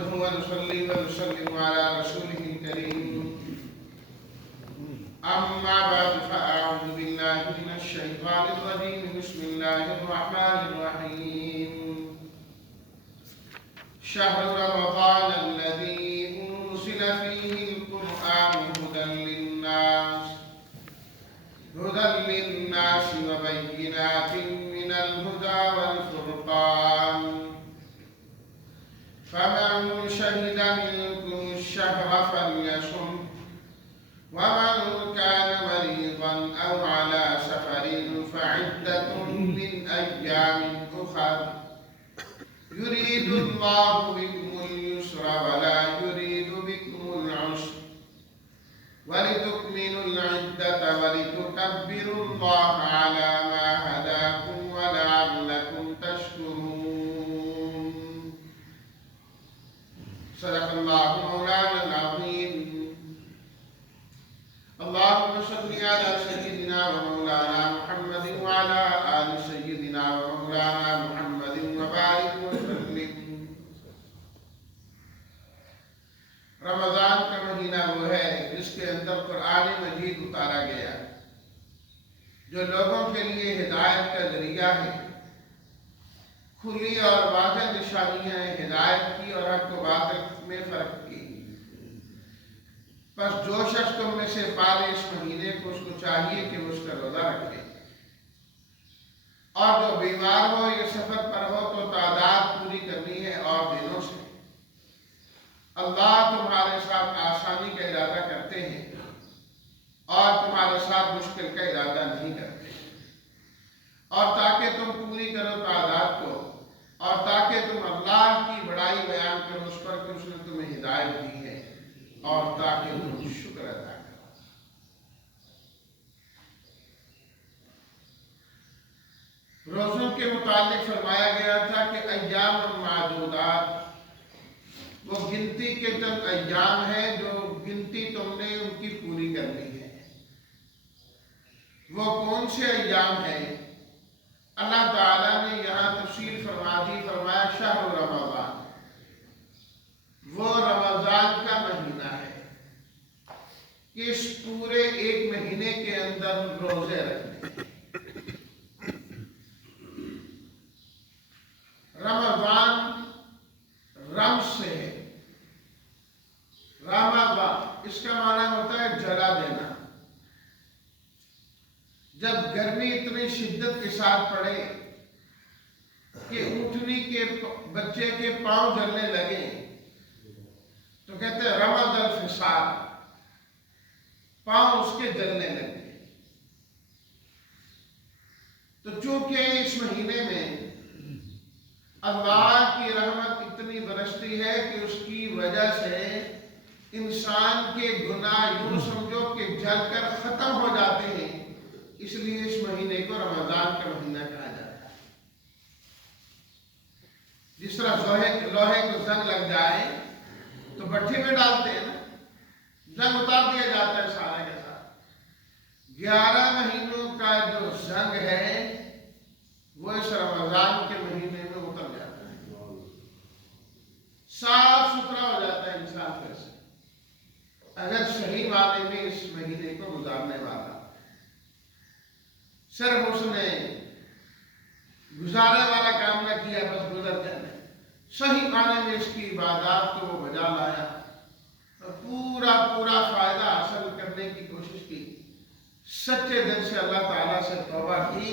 نحمده ونصلي ونسلم على رسوله الكريم أما بعد فأعوذ بالله من الشيطان الرجيم بسم الله الرحمن الرحيم شهر رمضان الذي أنزل فيه القرآن هدى للناس وبينات من الهدى والفرقان فمن شهد منكم الشهر فليصم ومن كان مريضا أو على سفر فعدة من أيام أخر يريد الله بكم اليسر ولا يريد بكم العسر ولتكملوا العدة ولتكبروا الله على ما هداكم ولعلكم تشكرون صدق الله مولانا العظيم اللهم صل على سيدنا ومولانا محمد وعلى آل سيدنا ومولانا محمد وبارك وسلم۔ رمضان کا مہینہ وہ ہے جس کے اندر قرآن مجید اتارا گیا جو لوگوں کے لیے ہدایت کا ذریعہ ہے، کھلی اور واضح نشانیاں ہیں ہدایت کی اور حق و باطل میں فرق کی۔ بس جو شخص تم میں سے پالے اس مہینے کو اس کو چاہیے کہ وہ اس کا روزہ رکھے، اور جو بیمار ہو یا سفر پر ہو تو تعداد پوری کرنی ہے اور دنوں سے۔ اللہ تمہارے ساتھ آسانی کا ارادہ کرتے ہیں اور تمہارے ساتھ مشکل کا ارادہ نہیں کرتے، اور تاکہ تم پوری کرو تعداد کو، اور تاکہ تم اللہ کی بڑائی بیان کرو اس پر کہ اس نے تمہیں ہدایت دی ہے، اور تاکہ تم شکر ادا کرو۔ روزوں کے متعلق فرمایا گیا تھا کہ ایام معدودات وہ گنتی کے چند ایام ہیں جو گنتی تم نے ان کی پوری کرنی ہے۔ وہ کون سے ایام ہیں؟ اللہ تعالیٰ نے یہاں تفصیل فرما دی، فرمایا شہر رمضان، وہ رمضان کا مہینہ ہے کہ اس پورے ایک مہینے کے اندر روزے رکھنے۔ رمضان رمز سے ہے، رمضان اس کا معنی ہوتا ہے جلا دینا۔ جب گرمی اتنی شدت کے ساتھ پڑے کہ اونٹنی کے بچے کے پاؤں جلنے لگے تو کہتے ہیں رمض الفصال، پاؤں اس کے جلنے لگے۔ تو چونکہ اس مہینے میں اللہ کی رحمت اتنی برستی ہے کہ اس کی وجہ سے انسان کے گناہ یوں سمجھو کہ جل کر ختم ہو جاتے ہیں، اس لیے اس مہینے کو رمضان کا مہینہ کہا جاتا ہے۔ جس طرح لوہے کو زنگ لگ جائے تو بھٹی میں ڈالتے ہیں نا، زنگ اتار دیا جاتا ہے سارے کے ساتھ۔ 11 مہینوں کا جو زنگ ہے وہ اس رمضان کے مہینے میں اتر جاتا ہے، صاف ستھرا ہو جاتا ہے انسان پھر سے، اگر صحیح معنی میں اس مہینے کو گزارنے والا۔ صرف اس نے گزارنے والا کام نہ کیا، بس گزر جانے، صحیح معنی میں اس کی عبادات کو وہ بجا لایا اور پورا فائدہ حاصل کرنے کی کوشش کی، سچے دل سے اللہ تعالیٰ سے توبہ کی،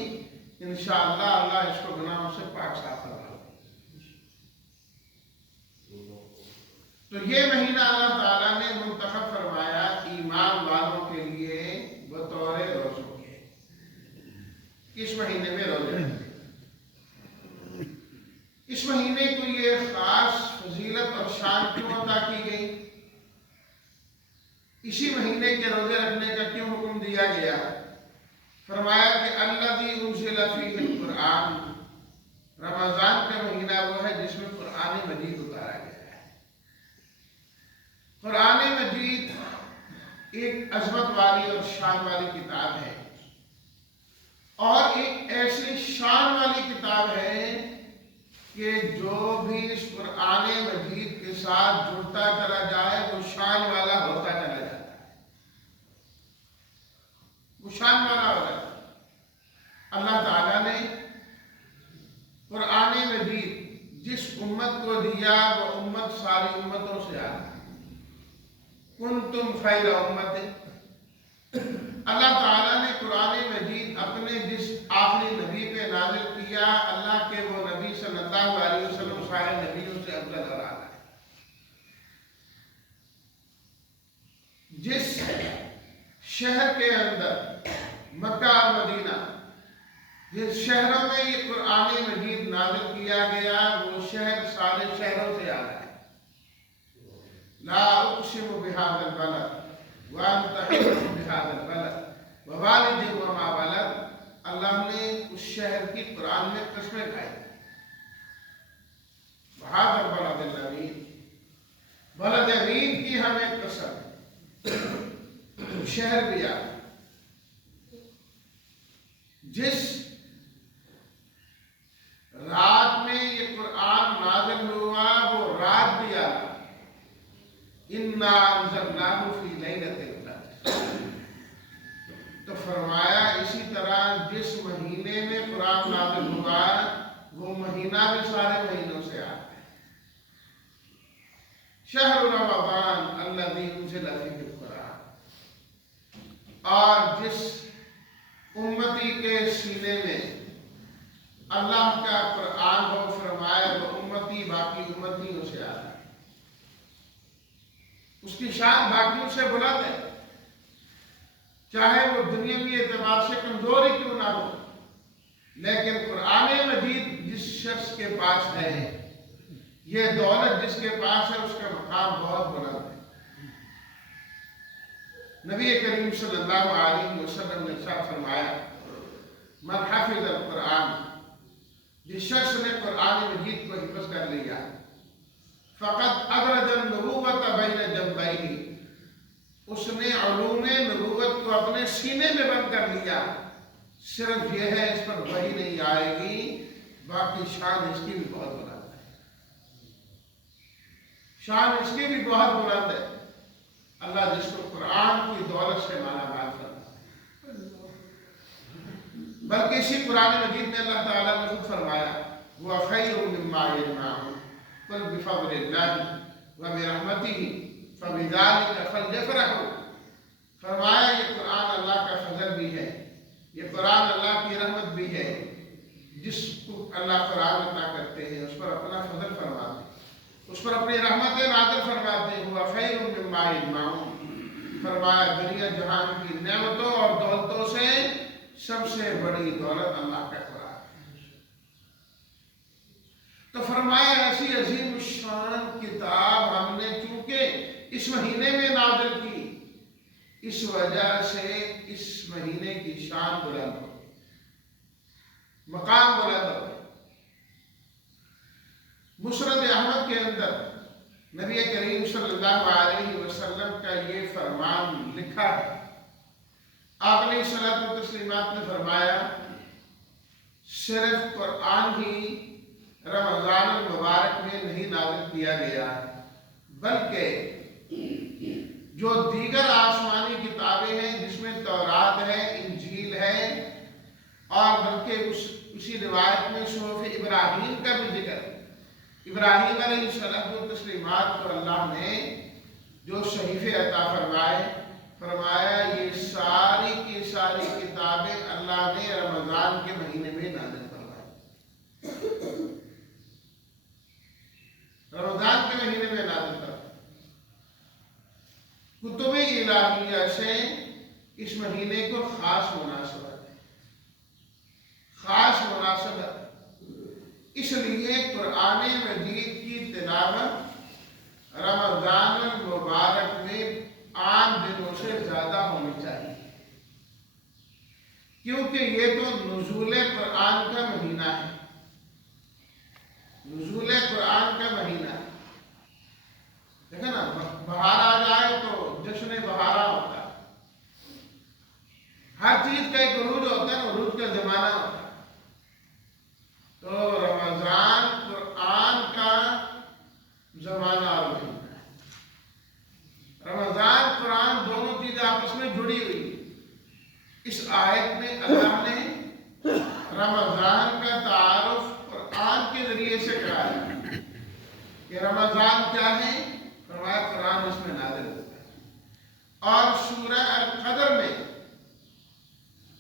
انشاءاللہ اللہ اس کو گناہوں سے پاک صاف کرے۔ تو یہ مہینہ اللہ تعالیٰ نے منتخب فرمایا ایمان والوں کے لیے بطور روزوں کے، اس مہینے میں روزے رکھیں۔ اس مہینے کو یہ خاص فضیلت اور شان کیوں عطا کی گئی؟ اسی مہینے کے روزے رکھنے کا کیوں حکم دیا گیا؟ فرمایا کہ الذی انزل فیہ القرآن، رمضان کا مہینہ وہ ہے جس میں قرآن مجید اتارا گیا ہے۔ قرآن مجید ایک عظمت والی اور شان والی کتاب ہے، اور ایک ایسی شان والی کتاب ہے کہ جو بھی اس قرآن مجید کے کے ساتھ جڑتا چلا جائے وہ شان والا ہوتا چلا جاتا ہے، وہ شان والا ہو جاتا ہے۔ اللہ تعالیٰ نے قرآن مجید جس امت کو دیا وہ امت ساری امتوں سے آتی ہے۔ کنتم خیر امت، اللہ تعالیٰ نے قرآن مجید اپنے جس آخری نبی پہ نازل کیا، اللہ کے وہ نبی صلی اللہ علیہ وسلم سارے نبیوں سے افضل اور اعلیٰ ہے۔ جس شہر کے اندر مکہ اور مدینہ، جس شہروں میں یہ قرآن مجید نازل کیا گیا، وہ شہر سارے شہروں سے اعلیٰ ہے۔ لا اقسم بهذا البلد وانت حل بهذا البلد ووالد وما ولد، اللہ نے اس شہر کی قرآن میں قسمیں کھائی۔ وهذا البلد الامین، بلد امین کی ہمیں قسم، شہر بھی آ جس رات میں یہ قرآن نازل ہوا وہ رات بھی آ اِنَّا أَنزَلْنَاهُ فِي لَيْلَةِ الْقَدْرِ، تو فرمایا اسی طرح جس مہینے میں قرآن نازل ہوا وہ مہینہ بھی سارے مہینوں سے آتا ہے۔ شہر رمضان الذی انزل فیہ القرآن، اور جس امتی کے سینے میں اللہ کا قرآن ہو، فرمایا وہ امتی باقی امتیوں سے آتا ہے۔ اس کی شان باقیوں سے بلند ہے، چاہے وہ دنیاوی اعتبار سے کمزور ہی کیوں نہ ہو، لیکن قرآن مجید جس شخص کے پاس ہے، یہ دولت جس کے پاس ہے، اس کا مقام بہت بلند ہے۔ نبی کریم صلی اللہ علیہ وسلم نے ارشاد فرمایا، من حفظ القرآن، جس شخص نے قرآن مجید کو حفظ کر لیا، فقد ادرج النبوۃ بین جنبیہ، اس نے علوم نبوت کو اپنے سینے میں بند کر لیا۔ صرف یہ ہے اس پر وحی نہیں آئے گی، باقی شان اس کی بھی بہت بلند ہے، شان اس کی بھی بہت بلند ہے۔ اللہ جس کو قرآن کی دولت سے مالا مال کرتا ہے، بلکہ اسی قرآن مجید میں اللہ تعالیٰ نے خود فرمایا، وہ خیر مما یجمعون قل بفضل اللہ وبرحمتہ فبذلک فلیفرحوا، فرمایا یہ قرآن اللہ کا فضل بھی ہے، یہ قرآن اللہ کی رحمت بھی ہے۔ جس کو اللہ قرآن عطا کرتے ہیں اس پر اپنا فضل فرماتے ہیں، اس پر اپنی رحمت نازل فرماتے ہیں۔ وہ خیر مما یجمعون، فرمایا دنیا جہان کی نعمتوں اور دولتوں سے سب سے بڑی دولت اللہ کا قرآن ہے۔ تو فرمایا ایسی عظیم الشان کتاب ہم نے چونکہ اس مہینے میں نازل کی، اس وجہ سے اس مہینے کی شان بلند ہو، مقام بلند ہو۔ مسند احمد کے اندر نبی کریم صلی اللہ علیہ وسلم کا یہ فرمان لکھا ہے، آپ نے صلاۃ و تسلیمات نے فرمایا، صرف قرآن ہی رمضان المبارک میں نہیں نازل کیا گیا، بلکہ جو دیگر آسمانی کتابیں ہیں جس میں تورات ہے، انجیل ہے، اور بلکہ اسی روایت میں صحف ابراہیم کا بھی ذکر ہے۔ ابراہیم علیہ السلام و تسلیمات کو اللہ نے جو صحیفے عطا فرمایا یہ ساری کی ساری کتابیں اللہ نے رمضان کے مہینے میں نازل فرمائی، رمضان کے مہینے میں نازل فرمائی۔ کتب الہیہ سے اس مہینے کو خاص مناسبت ہے، خاص مناسبت، اس لیے قرآن مجید کی تلاوت رمضان المبارک میں عام دنوں سے زیادہ ہونی چاہیے، کیونکہ یہ تو نزول قرآن کا مہینہ ہے، نزول قرآن کا مہینہ ہے۔ دیکھیں نا، بہار آ جائے تو جشن بہارا ہوتا ہے، ہر چیز کا ایک عروج ہوتا ہے، عروج کا زمانہ ہوتا ہے۔ تو رمضان قرآن کا زمانہ کہ رمضان کیا ہے؟ فرمایا قرآن اس میں نازل ہوتا ہے۔ اور سورہ القدر میں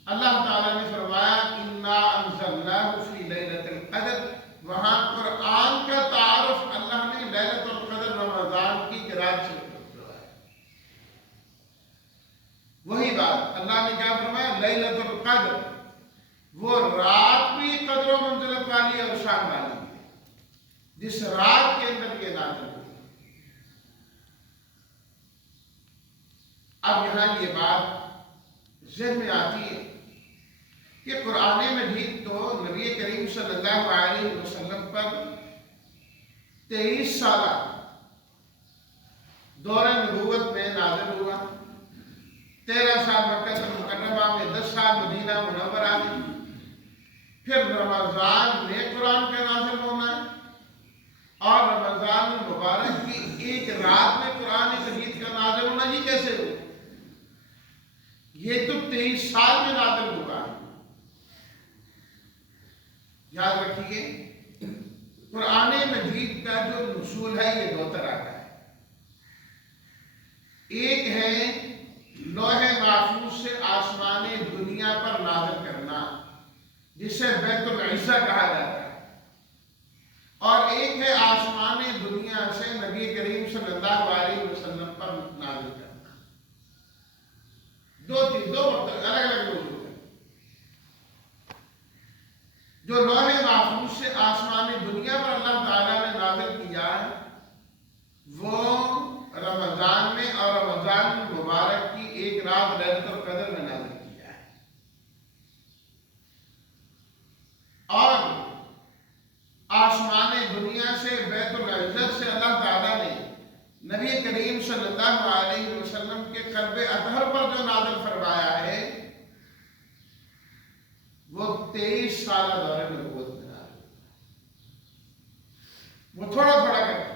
اللہ تعالیٰ نے فرمایا انا انزلناہ فی لیلۃ القدر، وہاں قرآن کا تعارف اللہ نے لیلۃ القدر رمضان کی رات سے کروایا۔ وہی بات اللہ نے کیا فرمایا؟ لیلۃ القدر، وہ رات بھی قدر و منزلت والی اور شان والی ہے جس رات کے اندر یہ نازل ہوئی۔ اب یہاں یہ بات ذہن میں آتی ہے کہ قرآن مجید تو نبی کریم صلی اللہ علیہ وسلم پر 23 سالہ دور نبوت میں نازل ہوا، 13 سال مکہ مکرمہ میں، 10 سال مدینہ منورہ میں، پھر رمضان میں قرآن کا نازل ہونا ہے، اور رمضان المبارک کی ایک رات میں قرآن مجید کا نازل ہونا، یہ کیسے ہو؟ یہ تو 23 سال میں نازل ہوا ہے۔ یاد رکھیے قرآن مجید کا جو نزول ہے یہ 2 طرح کا ہے۔ ایک ہے لوح محفوظ سے آسمان دنیا پر نازل کرنا، جسے بیت العزہ کہا جاتا ہے، اور ایک ہے آسمان دنیا سے نبی کریم صلی اللہ علیہ وسلم پر نازل کرنا۔ دو الگ الگ موضوع ہے۔ جو لوح محفوظ سے آسمان دنیا پر اللہ تعالیٰ نے نازل کیا ہے وہ رمضان میں، اور رمضان مبارک کی ایک رات لیلۃ القدر میں نازل کیا ہے۔ اور آسمان دنیا سے بیت العزت سے اللہ تعالیٰ نے نبی کریم صلی اللہ علیہ وسلم کے قلب اطہر پر جو نازل فرمایا ہے وہ 23 سالہ دور نبوت میں نازل، وہ تھوڑا تھوڑا کرتے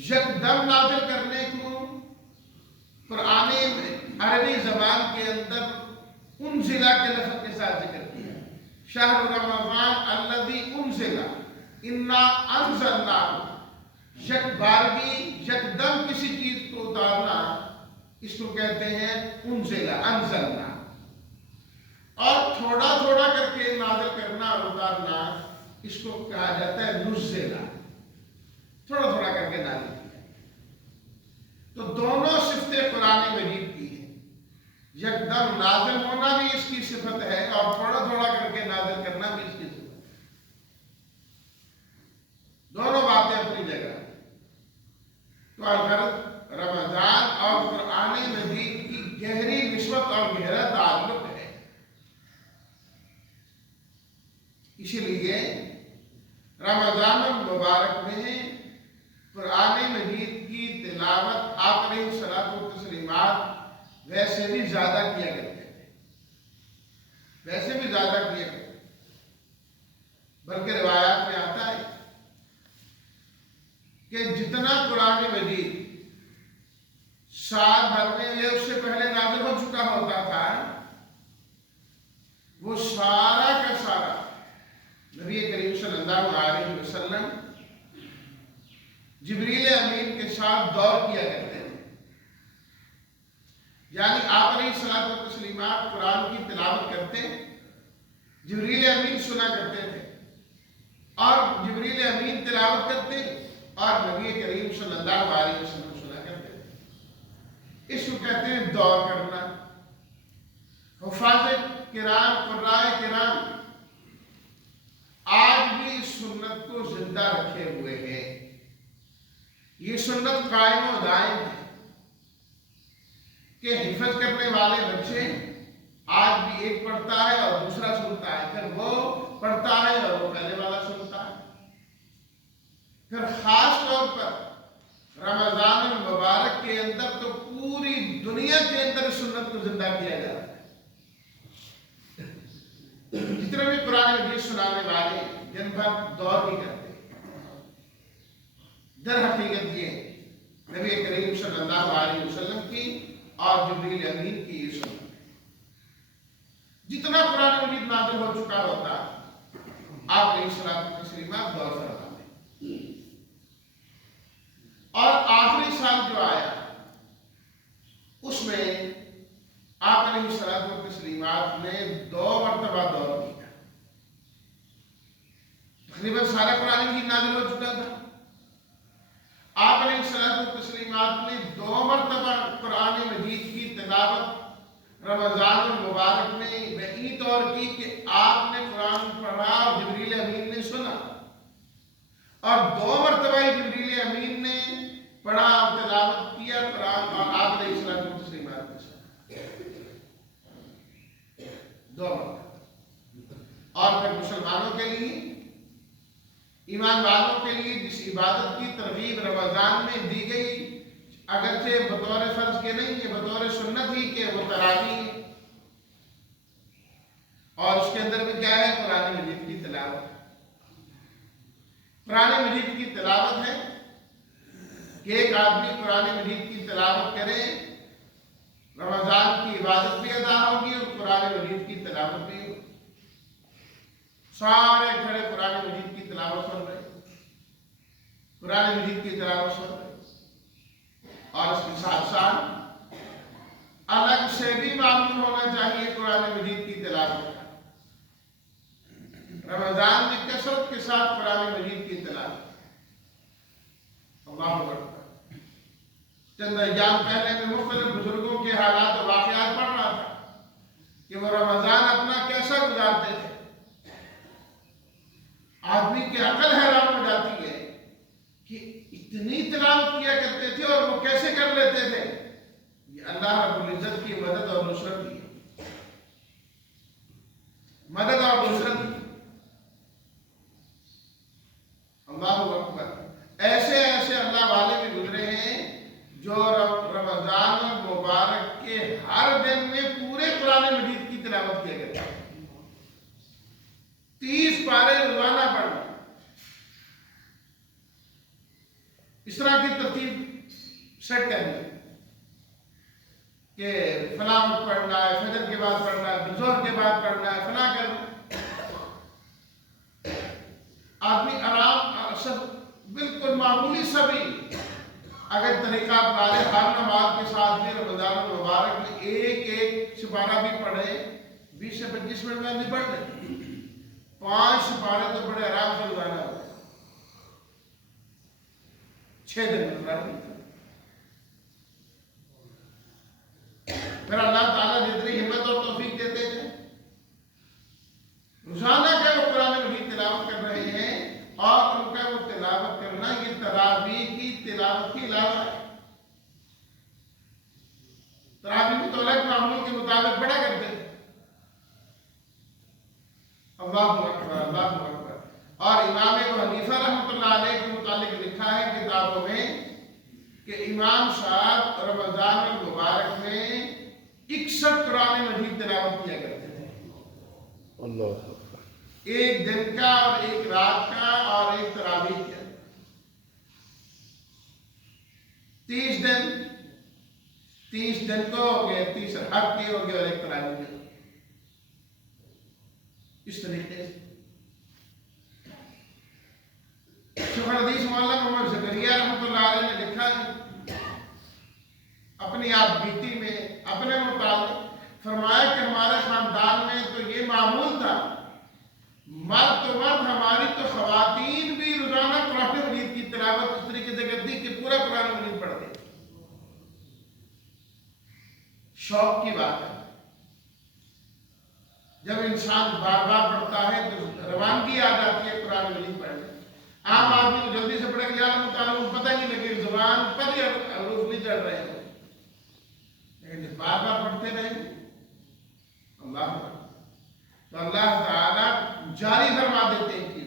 یکدم نازل کرنے کو قرآن عربی زبان کے اندر انزل کے لفظ کے ساتھ ذکر کیا ہے۔ شہر رمضان الذی انزل انا انزلناہ، یک بارگی یکدم کسی چیز کو اتارنا اس کو کہتے ہیں انزلنا، اور تھوڑا تھوڑا کر کے نازل کرنا اور اتارنا اس کو کہا جاتا ہے نزلہ، تھوڑا تھوڑا کر کے نازل کیا۔ تو دونوں صفتیں قرآن مجید کی ہیں، یکدم نازل ہونا بھی اس کی صفت ہے اور تھوڑا تھوڑا کر کے نازل کرنا بھی اس کی صفت ہے۔ دونوں باتیں اپنی جگہ۔ تو اگر رمضان اور قرآن مجید کی گہری نسبت اور گہرا تعلق ہے، اسی لیے رمضان المبارک میں قرآن مجید کی تلاوت آپ علیہ الصلوۃ والتسلیمات ویسے بھی زیادہ کیا کرتے تھے، ویسے بھی زیادہ کیا کرتے تھے، بلکہ روایات میں آتا ہے کہ جتنا قرآن مجید سال بھر میں یا اس سے پہلے نازل ہو چکا ہوتا تھا وہ سارا کا سارا نبی کریم صلی اللہ علیہ وسلم جبریل امین کے ساتھ دور کیا کرتے تھے، یعنی آپ علیہ الصلوۃ والتسلیمات قرآن کی تلاوت کرتے، جبریل امین سنا کرتے تھے، اور جبریل امین تلاوت کرتے اور نبی کریم صلی اللہ علیہ وسلم سنا کرتے تھے۔ اس کو کہتے ہیں دور کرنا۔ حفاظ کرام، قراء کرام آج بھی اس سنت کو زندہ رکھے ہوئے ہیں، یہ سنت قائم و دائم ہے کہ حفظ کرنے والے بچے آج بھی ایک پڑھتا ہے اور دوسرا سنتا ہے، پھر وہ پڑھتا ہے اور وہ پہلے والا سنتا ہے۔ پھر خاص طور پر رمضان المبارک کے اندر تو پوری دنیا کے اندر سنت کو زندہ کیا جاتا ہے۔ جتنے بھی قرآن مجید سنانے والے دن بھر دور ہی کرتے ہیں، در حقیقت یہ نبی کریم صلی اللہ علیہ وسلم کی اور جبریل امین کی یہ سنت ہے۔ جتنا قرآن مجید نازل ہو چکا ہوتا آپ علیہ الصلوۃ والتسلیمات دور فرماتے ہیں۔ اور آخری سال جو آیا اس میں آپ علیہ الصلوۃ والتسلیمات نے 2 مرتبہ دور کیا. تقریباً سارا قرآن مجید نازل ہو چکا تھا. آپ علیہ الصلوۃ والتسلیمات نے 2 مرتبہ قرآن مجید کی تلاوت رمضان المبارک میں بہی طور کی کہ آپ نے قرآن پڑھا اور جبریل امین نے سنا، اور 2 مرتبہ ہی جبریل امین نے پڑھا اور تلاوت کیا قرآن، اور آپ علیہ الصلوۃ والتسلیمات نے سنا 2 مرتبہ. اور پھر مسلمانوں کے لیے، ایمان والوں کے لیے جس عبادت کی ترغیب رمضان میں دی گئی، اگرچہ بطور فرض کے نہیں، یہ بطور سنت ہی کہ وہ تراویح ہے، اور اس کے اندر بھی کیا ہے؟ قرآن مجید کی تلاوت. قرآن مجید کی تلاوت ہے کہ ایک آدمی قرآن مجید کی تلاوت کرے، رمضان کی عبادت بھی ادا ہوگی اور قرآن مجید کی تلاوت بھی ہوگی. سارے کھڑے قرآن مجید کی تلاوت سن رہے، قرآن مجید کی تلاوت سن رہے، اور اس کے ساتھ ساتھ الگ سے بھی معلوم ہونا چاہیے قرآن مجید کی تلاوت کا. رمضان میں کثرت کے ساتھ قرآن مجید کی تلاوت. اللہ اکبر. چند ایام پہلے میں مختلف بزرگوں کے حالات و واقعات پڑھ رہا تھا کہ وہ رمضان اپنا کیسا گزارتے تھے. آدمی کی عقل حیران ہو جاتی ہے کہ اتنی تلاوت کیا کرتے تھے اور وہ کیسے کر لیتے تھے. یہ اللہ رب العزت کی مدد اور نصرت کی مدد اور نصرت کی. اللہ اکبر. ایسے ایسے اللہ والے بھی گزرے ہیں جو رمضان المبارک کے ہر دن میں پورے قرآن مجید کی تلاوت کیا کرتے ہیں. 30 پارے روزانہ پڑھنا. اس طرح کی ترتیب سیٹ کرنی کہ فلاں وقت پڑھنا ہے، فجر کے بعد پڑھنا ہے، ظہر کے بعد پڑھنا ہے، فلاں کرنا. آدمی آرام سب بالکل معمولی سبھی اگر طریقہ اپنا لے، ہر نماز کے ساتھ بھی رمضان المبارک میں ایک سپارہ بھی پڑھے، 20 سے 25 منٹ میں نہیں پڑھ لیں. 5 سپارے تو بڑے آرام سے روزانہ ہو 6 دن میں. پھر اللہ تعالیٰ جتنی ہمت اور توفیق دیتے ہیں، روزانہ کا وہ قرآن مجید تلاوت کر رہے ہیں، اور ان کا وہ تلاوت کرنا یہ تراویح کی تلاوت کے علاوہ ہے. تراویح بھی تو الگ معمول کے مطابق پڑھا کرتے ہیں. اللہ اکبر، اللہ اکبر. اور امام ابو حنیفہ رحمۃ اللہ علیہ کے متعلق لکھا ہے کتابوں میں کہ امام صاحب رمضان المبارک میں 61 قرآن مجید تلاوت کیا کرتے تھے. اللہ ایک دن کا اور ایک رات کا اور ایک تراویح کا. 30 دن تو ہو گئے، 30 ہر کے ہو گئے اور ایک تراویح کا. اس طریقے سے شیخ الحدیث مولانا محمد زکریا رحمۃ اللہ علیہ نے لکھا ہے اپنی آپ بیتی میں اپنے متعلق، فرمایا کہ ہمارے خاندان میں تو یہ معمول تھا، مرد تو مرد، ہماری تو خواتین بھی روزانہ قرآن مجید کی تلاوت اس طریقے سے کرتی کہ پورا قرآن مجید پڑھتے. شوق کی بات ہے. جب انسان بار بار پڑھتا ہے تو روانگی آ جاتی ہے قرآن مجید پڑھنے. عام آدمی کو جلدی سے پڑھے کہ یار مطالعہ پتہ نہیں لگے، زبان پر ہی حروف نہیں چڑھ رہے ہیں، لیکن جب بار بار پڑھتے رہیں اللہ تو اللہ تعالیٰ جاری فرما دیتے ہیں کہ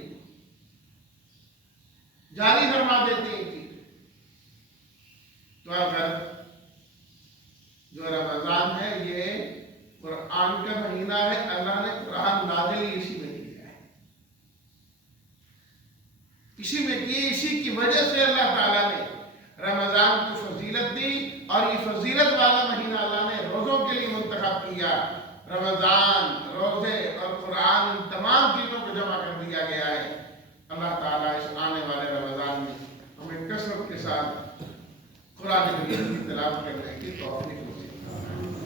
جاری فرما دیتے ہیں کہ تو اگر جو رمضان ہے یہ قرآن کا مہینہ ہے، اللہ نے قرآن نازل ہی اسی میں کیا ہے، اسی میں کی، اسی کی وجہ سے اللہ تعالیٰ نے رمضان کو فضیلت دی، اور یہ فضیلت والا مہینہ اللہ نے روزوں کے لیے منتخب کیا. رمضان، روزے اور قرآن ان تمام چیزوں کو جمع کر دیا گیا ہے. اللہ تعالیٰ اس آنے والے رمضان میں ہمیں کثرت کے ساتھ قرآن کریم کی تلاوت کرنے کی توفیق ملے.